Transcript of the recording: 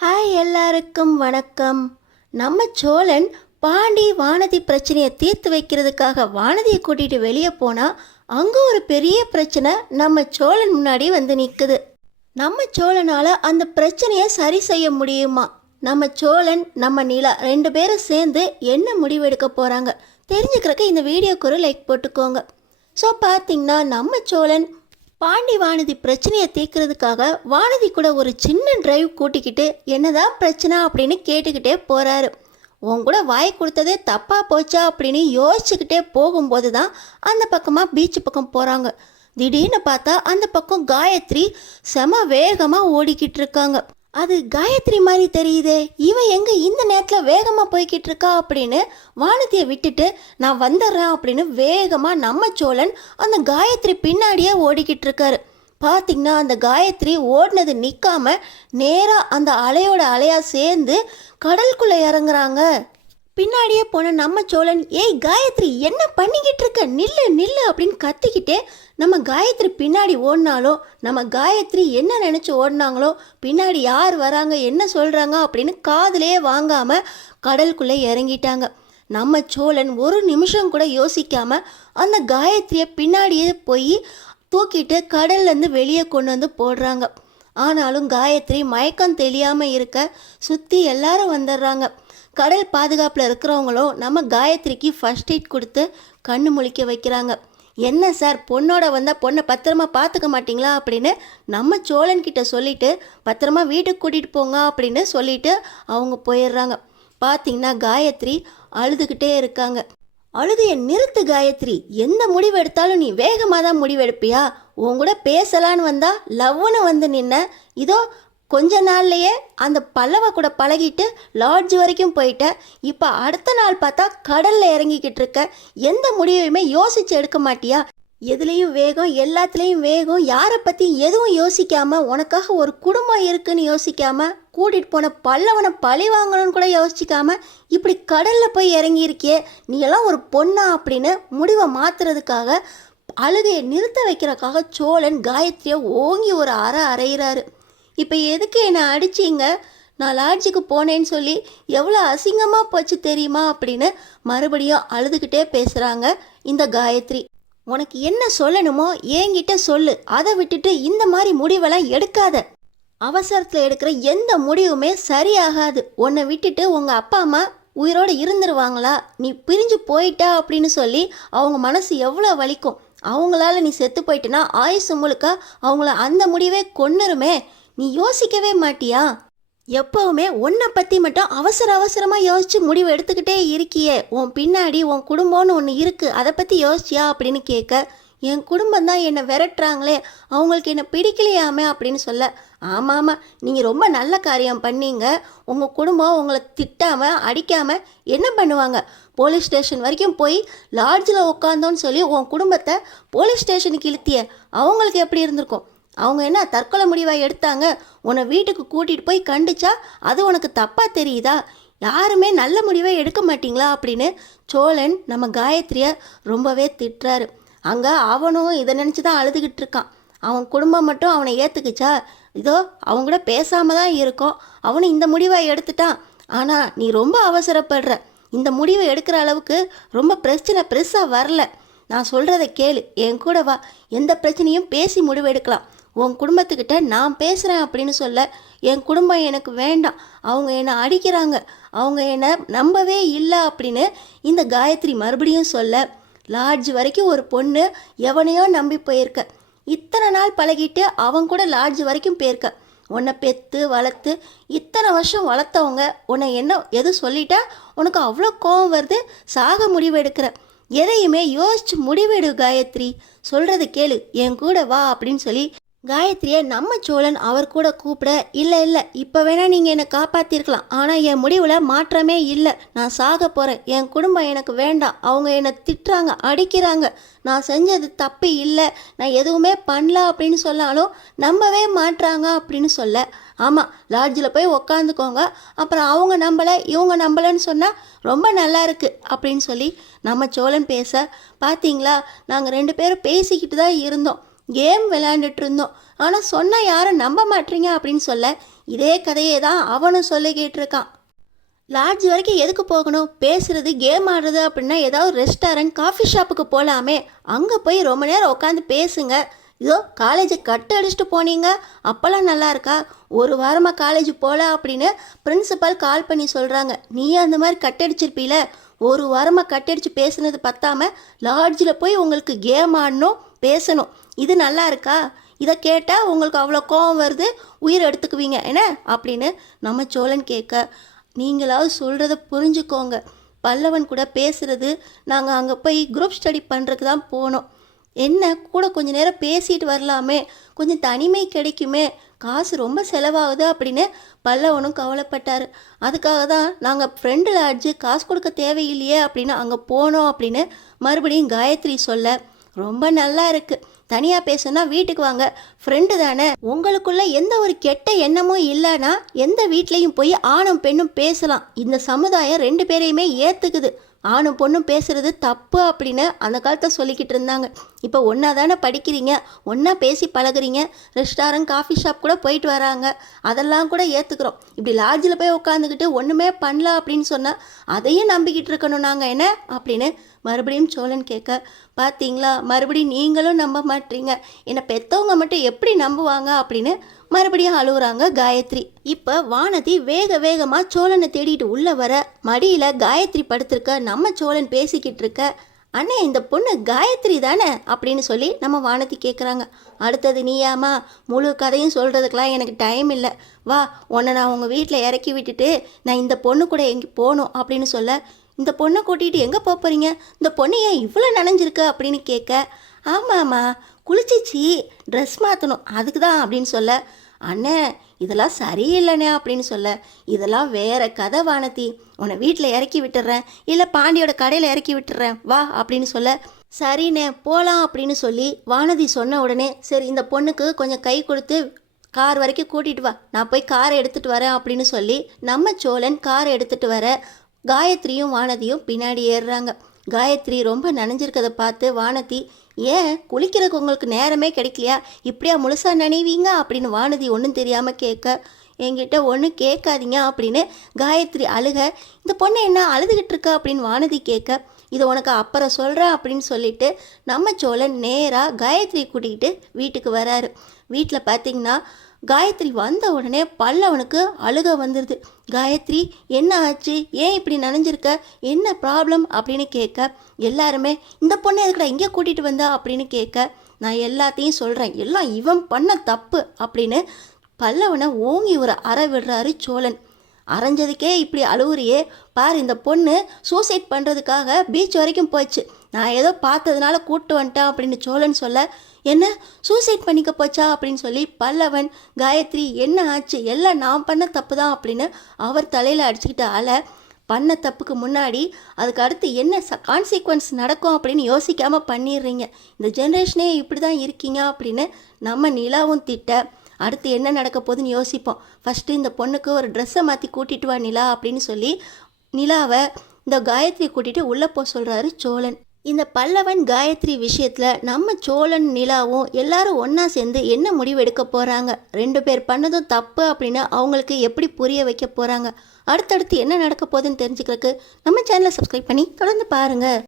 Hi எல்லாருக்கும் வணக்கம். நம்ம சோழன் பாண்டி வானதி பிரச்சனையை தீர்த்து வைக்கிறதுக்காக வானதியை கூட்டிகிட்டு வெளியே போனால் அங்கே ஒரு பெரிய பிரச்சனை நம்ம சோழன் முன்னாடி வந்து நிற்குது. நம்ம சோழனால் அந்த பிரச்சனையை சரி செய்ய முடியுமா? நம்ம சோழன் நம்ம நிலா ரெண்டு பேரும் சேர்ந்து என்ன முடிவெடுக்க போகிறாங்க தெரிஞ்சுக்கிறக்கு இந்த வீடியோக்கு ஒரு லைக் போட்டுக்கோங்க. ஸோ பார்த்தீங்கன்னா நம்ம சோழன் பாண்டி வானதி பிரச்சனையை தீர்க்கிறதுக்காக வானதி கூட ஒரு சின்ன டிரைவ் கூட்டிக்கிட்டு என்னதான் பிரச்சனை அப்படின்னு கேட்டுக்கிட்டே போகிறாரு. உன் கூட வாய் கொடுத்ததே தப்பாக போச்சா அப்படின்னு யோசிச்சுக்கிட்டே போகும்போது தான் அந்த பக்கமாக பீச்சு பக்கம் போகிறாங்க. திடீர்னு பார்த்தா அந்த பக்கம் காயத்ரி செம வேகமாக ஓடிக்கிட்டு இருக்காங்க. அது காயத்ரி மாதிரி தெரியுதே, இவன் எங்கே இந்த நேரத்தில் வேகமாக போய்கிட்டு இருக்கா அப்படின்னு வானதியை விட்டுட்டு நான் வந்துடுறேன் அப்படின்னு வேகமாக நம்ம சோழன் அந்த காயத்ரி பின்னாடியே ஓடிக்கிட்டு இருக்காரு. பார்த்திங்கன்னா அந்த காயத்ரி ஓடினது நிற்காம நேராக அந்த அலையோட அலையாக சேர்ந்து கடலுக்குள்ளே இறங்குறாங்க. பின்னாடியே போன நம்ம சோழன் ஏய் காயத்ரி என்ன பண்ணிக்கிட்டு இருக்க, நில்லு நில்லு அப்படின்னு கத்திக்கிட்டே நம்ம காயத்ரி பின்னாடி ஓடினாலோ நம்ம காயத்ரி என்ன நினச்சி ஓடினாங்களோ பின்னாடி யார் வராங்க என்ன சொல்கிறாங்க அப்படின்னு காதுலேயே வாங்காமல் கடலுக்குள்ளே இறங்கிட்டாங்க. நம்ம சோழன் ஒரு நிமிஷம் கூட யோசிக்காமல் அந்த காயத்ரியை பின்னாடியே போய் தூக்கிட்டு கடல்லேருந்து வெளியே கொண்டு வந்து போடுறாங்க. ஆனாலும் காயத்ரி மயக்கம் தெரியாமல் இருக்க சுற்றி எல்லாரும் வந்துடுறாங்க. கடல் பாதுகாப்பில் இருக்கிறவங்களும் நம்ம காயத்ரிக்கு ஃபர்ஸ்ட் எய்ட் கொடுத்து கண்ணு முழிக்க வைக்கிறாங்க. என்ன சார் பொண்ணோட வந்தால் பொண்ணை பத்திரமா பார்த்துக்க மாட்டிங்களா அப்படின்னு நம்ம சோழன்கிட்ட சொல்லிவிட்டு பத்திரமா வீட்டுக்கு கூட்டிகிட்டு போங்க அப்படின்னு சொல்லிட்டு அவங்க போயிடுறாங்க. பார்த்திங்கன்னா காயத்ரி அழுதுகிட்டே இருக்காங்க. அழுகையை நிறுத்து காயத்ரி, எந்த முடிவு எடுத்தாலும் நீ வேகமாக தான் முடிவெடுப்பியா? உன் கூட பேசலான்னு வந்தா லவ்னு வந்து நின்ன, இதோ கொஞ்ச நாள்லையே அந்த பல்லவ கூட பழகிட்டு லாட்ஜ் வரைக்கும் போயிட்ட, இப்போ அடுத்த நாள் பார்த்தா கடலில் இறங்கிக்கிட்டு இருக்க. எந்த முடிவையுமே யோசித்து எடுக்க மாட்டியா? எதுலேயும் வேகம், எல்லாத்துலேயும் வேகம், யாரை பற்றி எதுவும் யோசிக்காமல் உனக்காக ஒரு குடும்பம் இருக்குன்னு யோசிக்காமல் கூட்டிகிட்டு போன பல்லவனை பழி வாங்கணும்னு கூட யோசிக்காமல் இப்படி கடலில் போய் இறங்கியிருக்கியே, நீ எல்லாம் ஒரு பொண்ணா அப்படின்னு முடிவை மாற்றுறதுக்காக அழுகையை நிறுத்த வைக்கிறதுக்காக சோழன் காயத்ரியை ஓங்கி ஒரு அறையிறாரு. இப்போ எதுக்கு என்னை அடிச்சிங்க? நான் லாட்ஜுக்கு போனேன்னு சொல்லி எவ்வளோ அசிங்கமாக போச்சு தெரியுமா அப்படின்னு மறுபடியும் அழுதுகிட்டே பேசுகிறாங்க இந்த காயத்ரி. உனக்கு என்ன சொல்லணுமோ என்கிட்ட சொல்லு, அதை விட்டுட்டு இந்த மாதிரி முடிவெல்லாம் எடுக்காத. அவசரத்தில் எடுக்கிற எந்த முடிவுமே சரியாகாது. உன்னை விட்டுட்டு உங்கள் அப்பா அம்மா உயிரோடு இருந்துருவாங்களா? நீ பிரிஞ்சு போயிட்டா அப்படின்னு சொல்லி அவங்க மனசு எவ்வளோ வலிக்கும். அவங்களால நீ செத்து போயிட்டேன்னா ஆயுசு முழுக்க அவங்கள அந்த முடிவே கொன்னுருமே. நீ யோசிக்கவே மாட்டியா? எப்போவுமே உன்னை பற்றி மட்டும் அவசரமாக யோசித்து முடிவு எடுத்துக்கிட்டே இருக்கியே, உன் பின்னாடி உன் குடும்பம்னு ஒன்று இருக்குது, அதை பற்றி யோசிச்சியா அப்படின்னு கேட்க, என் குடும்பம் தான் என்னை விரட்டுறாங்களே, அவங்களுக்கு என்னை பிடிக்கலையாமே அப்படின்னு சொல்ல, ஆமாம் நீங்கள் ரொம்ப நல்ல காரியம் பண்ணீங்க. உங்கள் குடும்பம் உங்களை திட்டாமல் அடிக்காமல் என்ன பண்ணுவாங்க? போலீஸ் ஸ்டேஷன் வரைக்கும் போய் லாட்ஜில் உட்காந்தோன்னு சொல்லி உன் குடும்பத்தை போலீஸ் ஸ்டேஷனுக்கு இழுத்திய, அவங்களுக்கு எப்படி இருந்திருக்கும்? அவங்க என்ன தற்கொலை முடிவாக எடுத்தாங்க? உன்னை வீட்டுக்கு கூட்டிகிட்டு போய் கண்டிச்சா அது உனக்கு தப்பாக தெரியுதா? யாருமே நல்ல முடிவை எடுக்க மாட்டிங்களா அப்படின்னு சோழன் நம்ம காயத்ரியை ரொம்பவே திட்டுறாரு. அங்கே அவனும் இதை நினச்சி தான் அழுதுகிட்டு இருக்கான். அவன் குடும்பம் மட்டும் அவனை ஏற்றுக்குச்சா? இதோ அவங்க கூட பேசாமல் தான் இருக்கோம், அவனும் இந்த முடிவை எடுத்துட்டான். ஆனால் நீ ரொம்ப அவசரப்படுற. இந்த முடிவை எடுக்கிற அளவுக்கு ரொம்ப பிரச்சனை பெருசாக வரல. நான் சொல்கிறத கேளு, என் கூட வா, எந்த பிரச்சனையும் பேசி முடிவு எடுக்கலாம். உன் குடும்பத்துக்கிட்ட நான் பேசுகிறேன் அப்படின்னு சொல்ல, என் குடும்பம் எனக்கு வேண்டாம், அவங்க என்னை அடிக்கிறாங்க, அவங்க என்னை நம்பவே இல்லை அப்படின்னு இந்த காயத்ரி மறுபடியும் சொல்ல, லாட்ஜ் வரைக்கும் ஒரு பொண்ணு எவனையோ நம்பி போயிருக்க, இத்தனை நாள் பழகிட்டு அவங்க கூட லாட்ஜ் வரைக்கும் போயிருக்க, உன்னை பெற்று வளர்த்து இத்தனை வருஷம் வளர்த்தவங்க உன்னை என்ன எது சொல்லிட்டா உனக்கு அவ்வளோ கோவம் வருது, சாக முடிவு எடுக்கிற. எதையுமே யோசிச்சு முடிவெடு காயத்ரி, சொல்கிறது கேளு, என் கூட வா அப்படின்னு சொல்லி காயத்ரியை நம்ம சோழன் அவர் கூட கூப்பிட, இல்லை இப்போ வேணால் நீங்கள் என்னை காப்பாற்றிருக்கலாம், ஆனால் என் முடிவில் மாற்றமே இல்லை, நான் சாக போகிறேன், என் குடும்பம் எனக்கு வேண்டாம், அவங்க என்னை திட்டுறாங்க அடிக்கிறாங்க, நான் செஞ்சது தப்பு இல்லை, நான் எதுவுமே பண்ணல அப்படின்னு சொன்னாலும் நம்பவே மாட்டுறாங்க அப்படின்னு சொல்ல, ஆமாம் லாட்ஜில் போய் உக்காந்துக்கோங்க, அப்புறம் அவங்க நம்பலை இவங்க நம்பலைன்னு சொன்னால் ரொம்ப நல்லா இருக்குது அப்படின்னு சொல்லி நம்ம சோழன் பேச, பார்த்தீங்களா நாங்கள் ரெண்டு பேரும் பேசிக்கிட்டு தான் இருந்தோம், கேம் விளையாண்டுட்டு இருந்தோம். ஆனால் சொன்னால் யாரும் நம்ப மாட்டீங்க அப்படின்னு சொல்ல இதே கதையே தான் அவனும் சொல்லிக்கிட்டு இருக்கான். லாட்ஜ் வரைக்கும் எதுக்கு போகணும்? பேசுறது கேம் ஆடுறது அப்படின்னா ஏதாவது ரெஸ்டாரண்ட் காஃபி ஷாப்புக்கு போகலாமே. அங்கே போய் ரொம்ப நேரம் உட்காந்து பேசுங்க. இதோ காலேஜை கட்டு அடிச்சுட்டு போனீங்க, அப்போல்லாம் நல்லா இருக்கா? ஒரு வாரமாக காலேஜ் போகல அப்படின்னு பிரின்சிபல் கால் பண்ணி சொல்கிறாங்க. நீ அந்த மாதிரி கட்டடிச்சிருப்பீல. ஒரு வாரமாக கட்டடிச்சு பேசுனது பத்தாம லாட்ஜில் போய் உங்களுக்கு கேம் ஆடணும், பேசணும். இது நல்லா இருக்கா? இதை கேட்டால் உங்களுக்கு அவ்வளோ கோவம் வருது, உயிர் எடுத்துக்குவீங்க என்ன அப்படின்னு நம்ம சோழன் கேட்க, நீங்களாவது சொல்கிறத புரிஞ்சுக்கோங்க. பல்லவன் கூட பேசுகிறது, நாங்கள் அங்கே போய் குரூப் ஸ்டடி பண்ணுறதுக்கு தான் போனோம். என்ன கூட கொஞ்சம் நேரம் பேசிட்டு வரலாமே, கொஞ்சம் தனிமை கிடைக்குமே, காசு ரொம்ப செலவாகுது அப்படின்னு பல்லவனும் கவலைப்பட்டார். அதுக்காக தான் நாங்கள் ஃப்ரெண்டு லாட்ஜு காசு கொடுக்க தேவையில்லையே அப்படின்னு அங்கே போனோம் அப்படின்னு மறுபடியும் காயத்ரி சொல்ல, ரொம்ப நல்லா இருக்குது. தனியாக பேசுனா வீட்டுக்கு வாங்க, ஃப்ரெண்டு தானே. உங்களுக்குள்ள எந்த ஒரு கெட்ட எண்ணமும் இல்லைன்னா எந்த வீட்லேயும் போய் ஆணும் பெண்ணும் பேசலாம். இந்த சமுதாயம் 2 பேரையுமே ஏற்றுக்குது. ஆணும் பொண்ணும் பேசுகிறது தப்பு அப்படின்னு அந்த காலத்தை சொல்லிக்கிட்டு இருந்தாங்க. இப்போ ஒன்றா தானே படிக்கிறீங்க, ஒன்றா பேசி பழகுறீங்க, ரெஸ்டாரண்ட் காஃபி ஷாப் கூட போயிட்டு வராங்க, அதெல்லாம் கூட ஏற்றுக்குறோம். இப்படி லாட்ஜில் போய் உட்காந்துக்கிட்டு ஒன்றுமே பண்ணல அப்படின்னு சொன்னால் அதையும் நம்பிக்கிட்டு இருக்கணும் நாங்கள் என்ன அப்படின்னு மறுபடியும் சோழன் கேட்க, பார்த்தீங்களா மறுபடியும் நீங்களும் நம்ப மாட்டீங்க, என்னை பெற்றவங்க மட்டும் எப்படி நம்புவாங்க அப்படின்னு மறுபடியும் அழுகுறாங்க காயத்ரி. இப்போ வானதி வேக வேகமாக சோழனை தேடிட்டு உள்ள வர, மடியில் காயத்ரி படுத்திருக்க நம்ம சோழன் பேசிக்கிட்டு இருக்க, அண்ணே இந்த பொண்ணு காயத்ரி தானே அப்படின்னு சொல்லி நம்ம வானதி கேட்குறாங்க. அடுத்தது நீயாமா, முழு கதையும் சொல்கிறதுக்கெலாம் எனக்கு டைம் இல்லை, வா உன்னை நான் உங்கள் வீட்டில் இறக்கி விட்டுட்டு நான் இந்த பொண்ணு கூட எங்கே போகணும் அப்படின்னு சொல்ல, இந்த பொண்ணை கூட்டிகிட்டு எங்கே போகிறீங்க? இந்த பொண்ணு ஏன் இவ்வளோ நனைஞ்சிருக்கு அப்படின்னு கேட்க, ஆமாம்மா குளிச்சிச்சு, ட்ரெஸ் மாற்றணும் அதுக்கு தான் அப்படின்னு சொல்ல, அண்ணே இதெல்லாம் சரியில்லைண்ணே அப்படின்னு சொல்ல, இதெல்லாம் வேற கதை வானதி, உன்னை வீட்டில் இறக்கி விட்டுறேன், இல்லை பாண்டியோட கடையில் இறக்கி விட்டுறேன் வா அப்படின்னு சொல்ல, சரிண்ணே போகலாம் அப்படின்னு சொல்லி வானதி சொன்ன உடனே, சரி இந்த பொண்ணுக்கு கொஞ்சம் கை கொடுத்து கார் வரைக்கும் கூட்டிகிட்டு வா, நான் போய் காரை எடுத்துகிட்டு வரேன் அப்படின்னு சொல்லி நம்ம சோழன் காரை எடுத்துகிட்டு வர, காயத்ரியும் வானதியும் பின்னாடி ஏறுறாங்க. காயத்ரி ரொம்ப நனைஞ்சிருக்கதை பார்த்து வானதி, ஏன் குளிக்கிறதுக்கு உங்களுக்கு நேரமே கிடைக்கலையா, இப்படியா முழுசாக நினைவீங்க அப்படின்னு வானதி ஒன்றும் தெரியாமல் கேட்க, என்கிட்ட ஒன்றும் கேட்காதீங்க அப்படின்னு காயத்ரி அழுக, இந்த பொண்ணு என்ன அழுதுகிட்டு இருக்கா அப்படின்னு வானதி கேட்க, இதை உனக்கு அப்புறம் சொல்கிறேன் அப்படின்னு சொல்லிட்டு நம்ம சோழன் நேராக காயத்ரி கூட்டிகிட்டு வீட்டுக்கு வராரு. வீட்டில் பார்த்தீங்கன்னா காயத்ரி வந்த உடனே பல்லவனுக்கு அழுக வந்துடுது. காயத்ரி என்ன ஆச்சு, ஏன் இப்படி நனைஞ்சிருக்க, என்ன ப்ராப்ளம் அப்படின்னு கேட்க, எல்லாருமே இந்த பொண்ணை எதுக்குடா இங்கே கூட்டிகிட்டு வந்தா அப்படின்னு கேட்க, நான் எல்லாத்தையும் சொல்கிறேன், எல்லாம் இவன் பண்ண தப்பு அப்படின்னு பல்லவனை ஓங்கி ஒரு அறை விடுறாரு சோழன். அரைஞ்சதுக்கே இப்படி அழுவுறியே பார், இந்த பொண்ணு சூசைட் பண்ணுறதுக்காக பீச் வரைக்கும் போச்சு, நான் ஏதோ பார்த்ததுனால கூப்பிட்டு வந்துட்டேன் அப்படின்னு சோழன் சொல்ல, என்ன சூசைட் பண்ணிக்க போச்சா அப்படின்னு சொல்லி பல்லவன், காயத்ரி என்ன ஆச்சு, எல்லாம் நான் பண்ண தப்பு தான் அப்படின்னு அவர் தலையில் அடிச்சுக்கிட்டு அழ, பண்ண தப்புக்கு முன்னாடி அதுக்கு அடுத்து என்ன கான்சிக்வன்ஸ் நடக்கும் அப்படின்னு யோசிக்காமல் பண்ணிடுறீங்க, இந்த ஜென்ரேஷனே இப்படி தான் இருக்கீங்க அப்படின்னு நம்ம நிலாவும் திட்ட, அடுத்து என்ன நடக்க போகுதுன்னு யோசிப்போம், ஃபஸ்ட்டு இந்த பொண்ணுக்கு ஒரு ட்ரெஸ்ஸை மாற்றி கூட்டிகிட்டு வா நிலா அப்படின்னு சொல்லி நிலாவை இந்த காயத்ரி கூட்டிகிட்டு உள்ளே போக சொல்கிறாரு சோழன். இந்த பல்லவன் காயத்ரி விஷயத்தில் நம்ம சோழன் நிலாவும் எல்லாரும் ஒன்றா சேர்ந்து என்ன முடிவு எடுக்க போகிறாங்க, 2 பேர் பண்ணதும் தப்பு அப்படின்னு அவங்களுக்கு எப்படி புரிய வைக்க போகிறாங்க, அடுத்தடுத்து என்ன நடக்க போகுதுன்னு தெரிஞ்சுக்கிறதுக்கு நம்ம சேனலை சப்ஸ்கிரைப் பண்ணி தொடர்ந்து பாருங்கள்.